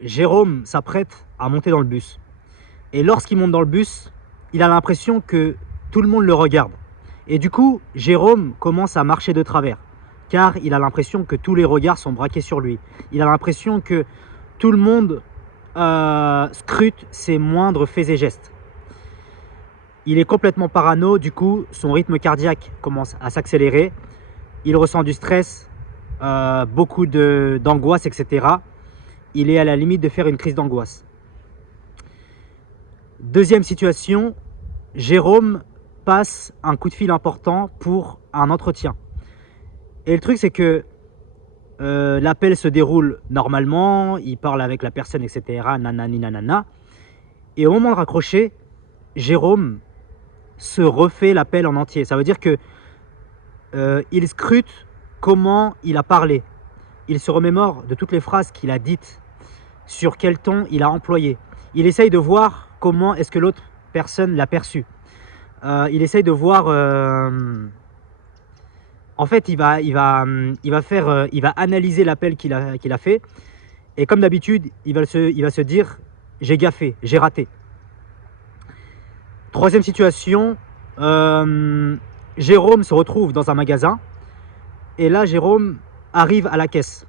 Jérôme s'apprête à monter dans le bus. Et lorsqu'il monte dans le bus, il a l'impression que tout le monde le regarde. Et du coup, Jérôme commence à marcher de travers, car il a l'impression que tous les regards sont braqués sur lui. Il a l'impression que tout le monde scrute ses moindres faits et gestes. Il est complètement parano, du coup, son rythme cardiaque commence à s'accélérer. Il ressent du stress, beaucoup d'angoisse, etc. Il est à la limite de faire une crise d'angoisse. Deuxième situation, Jérôme passe un coup de fil important pour un entretien. Et le truc, c'est que l'appel se déroule normalement, il parle avec la personne, etc. Nanani nanana. Et au moment de raccrocher, Jérôme se refait l'appel en entier. Ça veut dire que il scrute comment il a parlé. Il se remémore de toutes les phrases qu'il a dites, sur quel ton il a employé. Il essaye de voir comment est-ce que l'autre personne l'a perçu. Il essaye de voir... en fait, il va analyser l'appel qu'il a fait. Et comme d'habitude, il va se dire, j'ai gaffé, j'ai raté. Troisième situation, Jérôme se retrouve dans un magasin. Et là, Jérôme arrive à la caisse.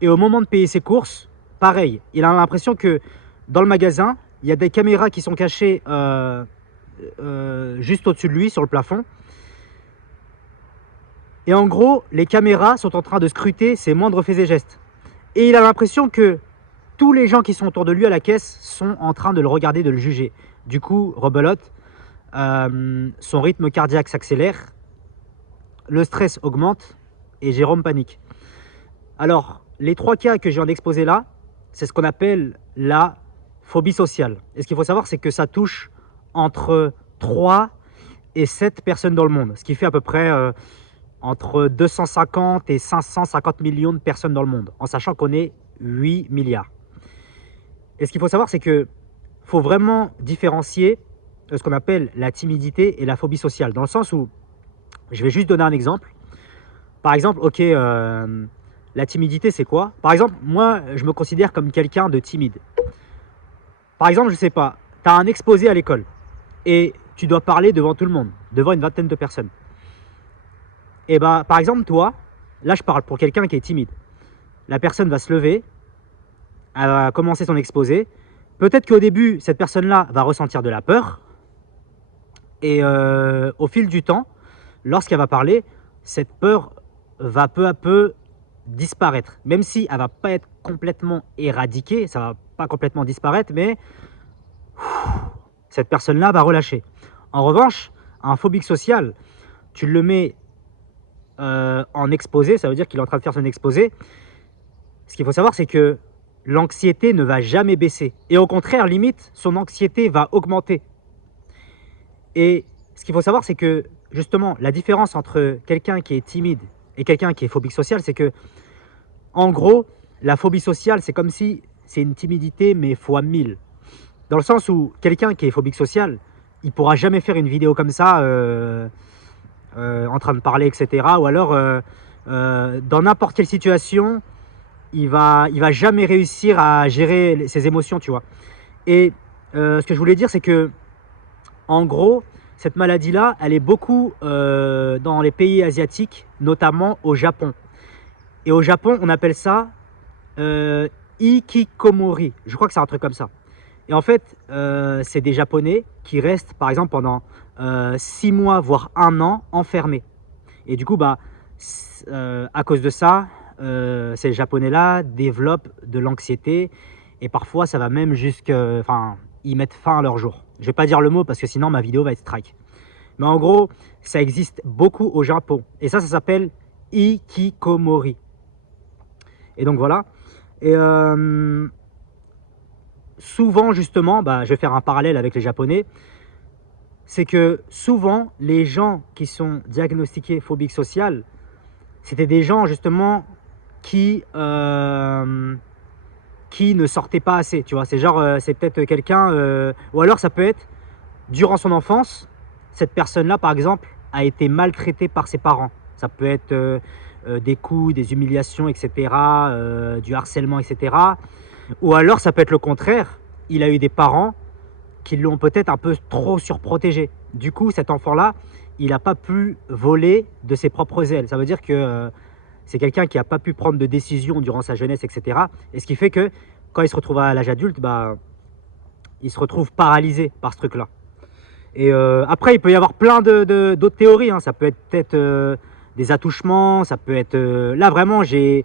Et au moment de payer ses courses, pareil, il a l'impression que dans le magasin, il y a des caméras qui sont cachées juste au-dessus de lui, sur le plafond. Et en gros, les caméras sont en train de scruter ses moindres faits et gestes. Et il a l'impression que tous les gens qui sont autour de lui à la caisse sont en train de le regarder, de le juger. Du coup, rebelote, son rythme cardiaque s'accélère, le stress augmente et Jérôme panique. Alors, les trois cas que je viens d'exposer là, c'est ce qu'on appelle la phobie sociale. Et ce qu'il faut savoir, c'est que ça touche entre 3 et 7 personnes dans le monde, ce qui fait à peu près entre 250 et 550 millions de personnes dans le monde, en sachant qu'on est 8 milliards. Et ce qu'il faut savoir, c'est que faut vraiment différencier ce qu'on appelle la timidité et la phobie sociale, dans le sens où, je vais juste donner un exemple. Par exemple, ok, la timidité, c'est quoi? Par exemple, moi, je me considère comme quelqu'un de timide. Par exemple, je sais pas, tu as un exposé à l'école et tu dois parler devant tout le monde, devant une vingtaine de personnes. Et bah, par exemple, toi, là, je parle pour quelqu'un qui est timide. La personne va se lever, elle va commencer son exposé. Peut-être qu'au début, cette personne-là va ressentir de la peur. Et au fil du temps, lorsqu'elle va parler, cette peur va peu à peu disparaître. Même si elle ne va pas être complètement éradiquée, ça ne va pas complètement disparaître, mais cette personne-là va relâcher. En revanche, un phobique social, tu le mets en exposé, ça veut dire qu'il est en train de faire son exposé. Ce qu'il faut savoir, c'est que l'anxiété ne va jamais baisser. Et au contraire, limite, son anxiété va augmenter. Et ce qu'il faut savoir, c'est que justement, la différence entre quelqu'un qui est timide et quelqu'un qui est phobique social, c'est que, en gros, la phobie sociale, c'est comme si c'est une timidité, mais fois 1000. Dans le sens où quelqu'un qui est phobique social, il ne pourra jamais faire une vidéo comme ça, en train de parler, etc. Ou alors, dans n'importe quelle situation, il va jamais réussir à gérer ses émotions, tu vois. Et ce que je voulais dire, c'est que, en gros, cette maladie-là, elle est beaucoup dans les pays asiatiques, notamment au Japon. Et au Japon, on appelle ça ikikomori. Je crois que c'est un truc comme ça. Et en fait, c'est des Japonais qui restent, par exemple, pendant 6 mois, voire 1 an, enfermés. Et du coup, bah, à cause de ça, ces Japonais-là développent de l'anxiété. Et parfois, ça va même jusqu'à... Enfin, ils mettent fin à leur jour. Je ne vais pas dire le mot parce que sinon, ma vidéo va être strike. Mais en gros, ça existe beaucoup au Japon. Et ça s'appelle ikikomori. Et donc, voilà. Et souvent, justement, bah, je vais faire un parallèle avec les Japonais, c'est que souvent, les gens qui sont diagnostiqués phobiques sociales, c'était des gens, justement, qui ne sortaient pas assez, tu vois. C'est genre, c'est peut-être quelqu'un... ou alors, ça peut être, durant son enfance, cette personne-là, par exemple, a été maltraitée par ses parents. Ça peut être des coups, des humiliations, etc., du harcèlement, etc., Ou alors ça peut être le contraire, il a eu des parents qui l'ont peut-être un peu trop surprotégé. Du coup, cet enfant-là, il n'a pas pu voler de ses propres ailes. Ça veut dire que c'est quelqu'un qui n'a pas pu prendre de décision durant sa jeunesse, etc. Et ce qui fait que quand il se retrouve à l'âge adulte, bah, il se retrouve paralysé par ce truc-là. Et après, il peut y avoir plein d'autres théories. Hein. Ça peut être peut-être des attouchements, ça peut être... là, vraiment, j'ai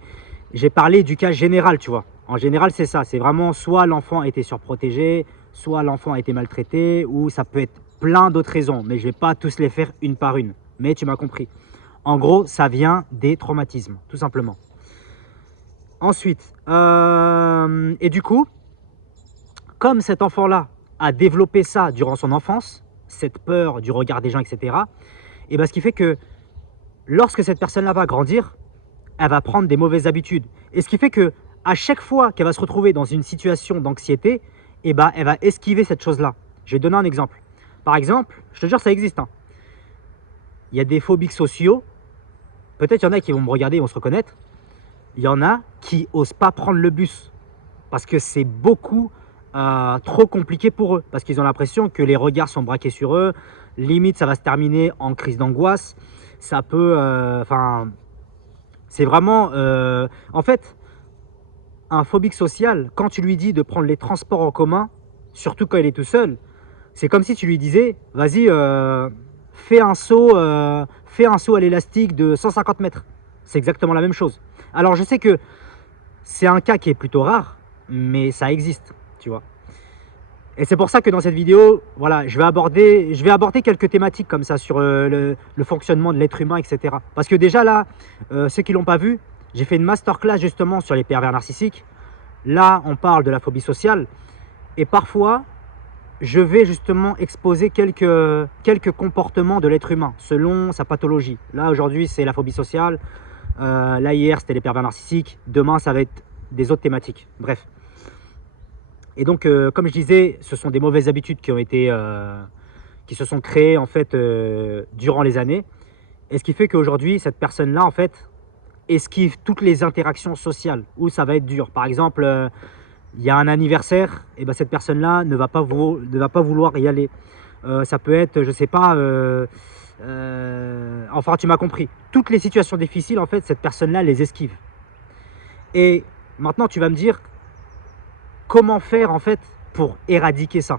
parlé du cas général, tu vois. En général, c'est ça. C'est vraiment soit l'enfant a été surprotégé, soit l'enfant a été maltraité, ou ça peut être plein d'autres raisons. Mais je ne vais pas tous les faire une par une. Mais tu m'as compris. En gros, ça vient des traumatismes, tout simplement. Ensuite, et du coup, comme cet enfant-là a développé ça durant son enfance, cette peur du regard des gens, etc., et ben ce qui fait que lorsque cette personne-là va grandir, elle va prendre des mauvaises habitudes. Et ce qui fait que à chaque fois qu'elle va se retrouver dans une situation d'anxiété, et ben elle va esquiver cette chose-là. Je vais donner un exemple. Par exemple, je te jure, ça existe. Hein. Il y a des phobiques sociaux. Peut-être il y en a qui vont me regarder et vont se reconnaître. Il y en a qui n'osent pas prendre le bus parce que c'est beaucoup trop compliqué pour eux. Parce qu'ils ont l'impression que les regards sont braqués sur eux. Limite, ça va se terminer en crise d'angoisse. Ça peut... Enfin, c'est vraiment... en fait, un phobique social, quand tu lui dis de prendre les transports en commun, surtout quand il est tout seul, c'est comme si tu lui disais, vas-y, fais un saut à l'élastique de 150 mètres. C'est exactement la même chose. Alors je sais que c'est un cas qui est plutôt rare, mais ça existe, tu vois. Et c'est pour ça que dans cette vidéo, voilà, je vais aborder quelques thématiques comme ça sur le fonctionnement de l'être humain, etc. Parce que déjà là, ceux qui ne l'ont pas vu, j'ai fait une masterclass justement sur les pervers narcissiques. Là, on parle de la phobie sociale. Et parfois, je vais justement exposer quelques comportements de l'être humain selon sa pathologie. Là, aujourd'hui, c'est la phobie sociale. Là, hier, c'était les pervers narcissiques. Demain, ça va être des autres thématiques. Bref. Et donc, comme je disais, ce sont des mauvaises habitudes qui se sont créées en fait durant les années. Et ce qui fait qu'aujourd'hui, cette personne-là, en fait, esquive toutes les interactions sociales où ça va être dur. Par exemple, il y a un anniversaire, et ben cette personne-là ne va pas vouloir y aller. Ça peut être, je sais pas, enfin tu m'as compris. Toutes les situations difficiles, en fait, cette personne-là les esquive. Et maintenant, tu vas me dire, comment faire en fait pour éradiquer ça?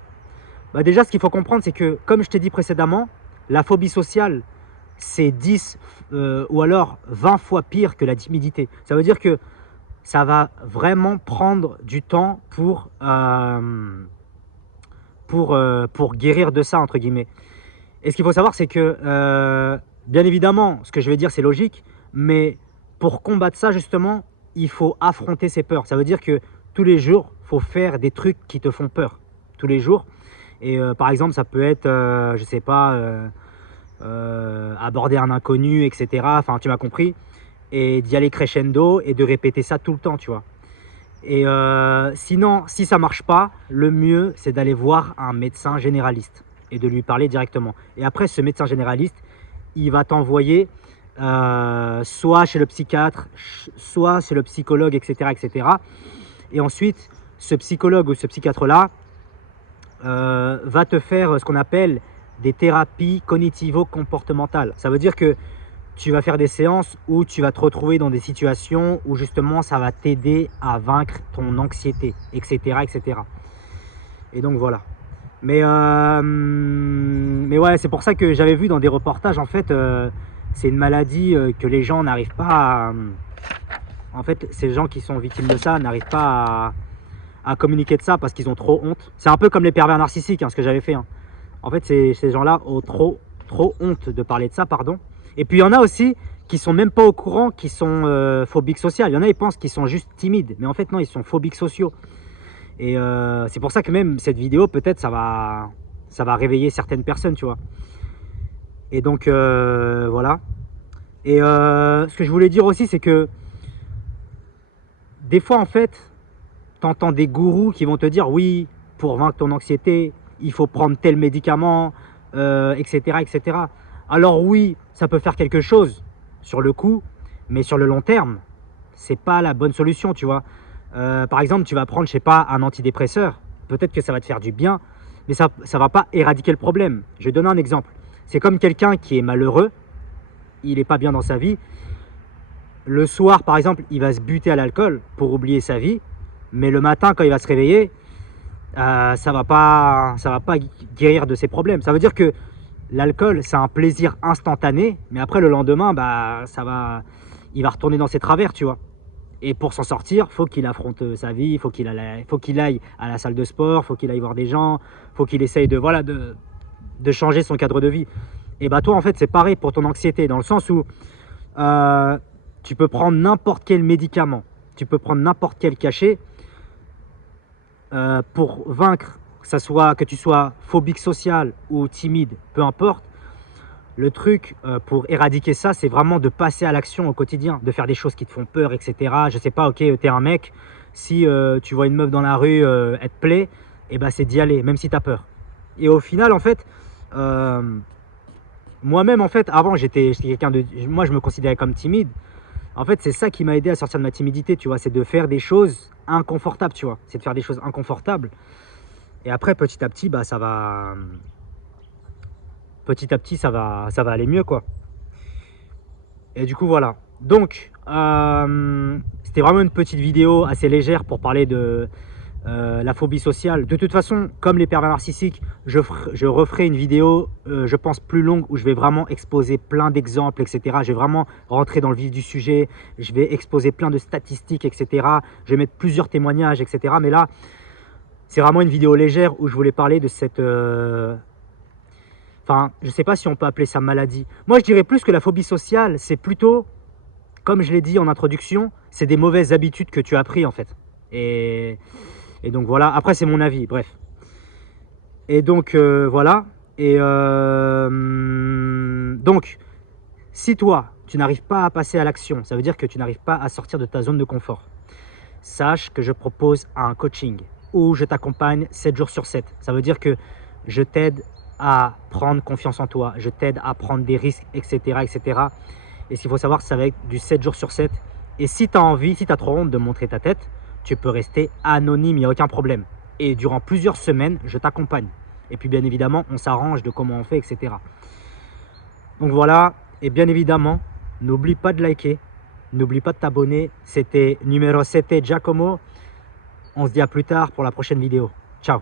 Bah déjà, ce qu'il faut comprendre, c'est que, comme je t'ai dit précédemment, la phobie sociale, c'est 10 ou alors 20 fois pire que la timidité. Ça veut dire que ça va vraiment prendre du temps pour guérir de ça, entre guillemets. Et ce qu'il faut savoir, c'est que, bien évidemment, ce que je vais dire, c'est logique, mais pour combattre ça, justement, il faut affronter ses peurs. Ça veut dire que tous les jours, il faut faire des trucs qui te font peur. Tous les jours. Et par exemple, ça peut être, je sais pas, aborder un inconnu, etc. Enfin, tu m'as compris. Et d'y aller crescendo et de répéter ça tout le temps, tu vois. Et sinon, si ça marche pas, le mieux, c'est d'aller voir un médecin généraliste et de lui parler directement. Et après, ce médecin généraliste, il va t'envoyer soit chez le psychiatre, soit chez le psychologue, etc., etc. Et ensuite, ce psychologue ou ce psychiatre-là va te faire ce qu'on appelle des thérapies cognitivo-comportementales. Ça veut dire que tu vas faire des séances où tu vas te retrouver dans des situations où justement ça va t'aider à vaincre ton anxiété, etc., etc. Et donc voilà. Mais ouais, c'est pour ça que j'avais vu dans des reportages, en fait, c'est une maladie que les gens n'arrivent pas à... En fait, ces gens qui sont victimes de ça n'arrivent pas à communiquer de ça parce qu'ils ont trop honte. C'est un peu comme les pervers narcissiques, hein, ce que j'avais fait. Hein. En fait, ces gens-là ont trop honte de parler de ça, pardon. Et puis il y en a aussi qui sont même pas au courant, qui sont phobiques sociales. Il y en a, ils pensent qu'ils sont juste timides, mais en fait non, ils sont phobiques sociaux. Et c'est pour ça que même cette vidéo, peut-être ça va réveiller certaines personnes, tu vois. Et donc voilà. Et ce que je voulais dire aussi, c'est que des fois en fait, t'entends des gourous qui vont te dire oui, pour vaincre ton anxiété, il faut prendre tel médicament, etc., etc. Alors oui, ça peut faire quelque chose sur le coup, mais sur le long terme, c'est pas la bonne solution, tu vois. Par exemple, tu vas prendre, je sais pas, un antidépresseur. Peut-être que ça va te faire du bien, mais ça ne va pas éradiquer le problème. Je vais donner un exemple. C'est comme quelqu'un qui est malheureux, il n'est pas bien dans sa vie. Le soir, par exemple, il va se buter à l'alcool pour oublier sa vie, mais le matin, quand il va se réveiller, ça va pas guérir de ses problèmes. Ça veut dire que l'alcool, c'est un plaisir instantané, mais après, le lendemain, il va retourner dans ses travers, tu vois. Et pour s'en sortir, faut qu'il affronte sa vie, faut qu'il aille à la salle de sport, faut qu'il aille voir des gens, faut qu'il essaye de changer son cadre de vie. Et bah toi, en fait, c'est pareil pour ton anxiété, dans le sens où tu peux prendre n'importe quel médicament, tu peux prendre n'importe quel cachet pour vaincre, que tu sois phobique social ou timide, peu importe. Le truc pour éradiquer ça, c'est vraiment de passer à l'action au quotidien, de faire des choses qui te font peur, etc. Je sais pas, ok, t'es un mec, si tu vois une meuf dans la rue, elle te plaît, et bah c'est d'y aller, même si t'as peur. Et au final, en fait, moi-même, en fait, avant, j'étais quelqu'un de... Moi, je me considérais comme timide. En fait, c'est ça qui m'a aidé à sortir de ma timidité, tu vois. C'est de faire des choses inconfortables, tu vois. C'est de faire des choses inconfortables. Et après, petit à petit, ça va... Petit à petit, ça va aller mieux, quoi. Et du coup, voilà. Donc, c'était vraiment une petite vidéo assez légère pour parler de la phobie sociale. De toute façon, comme les pervers narcissiques, je referai une vidéo, je pense, plus longue, où je vais vraiment exposer plein d'exemples, etc. Je vais vraiment rentrer dans le vif du sujet, je vais exposer plein de statistiques, etc. Je vais mettre plusieurs témoignages, etc. Mais là, c'est vraiment une vidéo légère où je voulais parler de cette... Enfin, je ne sais pas si on peut appeler ça maladie. Moi, je dirais plus que la phobie sociale, c'est plutôt, comme je l'ai dit en introduction, c'est des mauvaises habitudes que tu as appris, en fait. Et donc voilà, après c'est mon avis, bref. Et donc voilà. Et donc, si toi, tu n'arrives pas à passer à l'action, ça veut dire que tu n'arrives pas à sortir de ta zone de confort. Sache que je propose un coaching où je t'accompagne 7 jours sur 7. Ça veut dire que je t'aide à prendre confiance en toi, je t'aide à prendre des risques, etc. etc. Et ce qu'il faut savoir, ça va être du 7 jours sur 7. Et si tu as envie, si tu as trop honte de montrer ta tête, tu peux rester anonyme, il n'y a aucun problème. Et durant plusieurs semaines, je t'accompagne. Et puis bien évidemment, on s'arrange de comment on fait, etc. Donc voilà, et bien évidemment, n'oublie pas de liker, n'oublie pas de t'abonner. C'était numéro 7 Giacomo. On se dit à plus tard pour la prochaine vidéo. Ciao.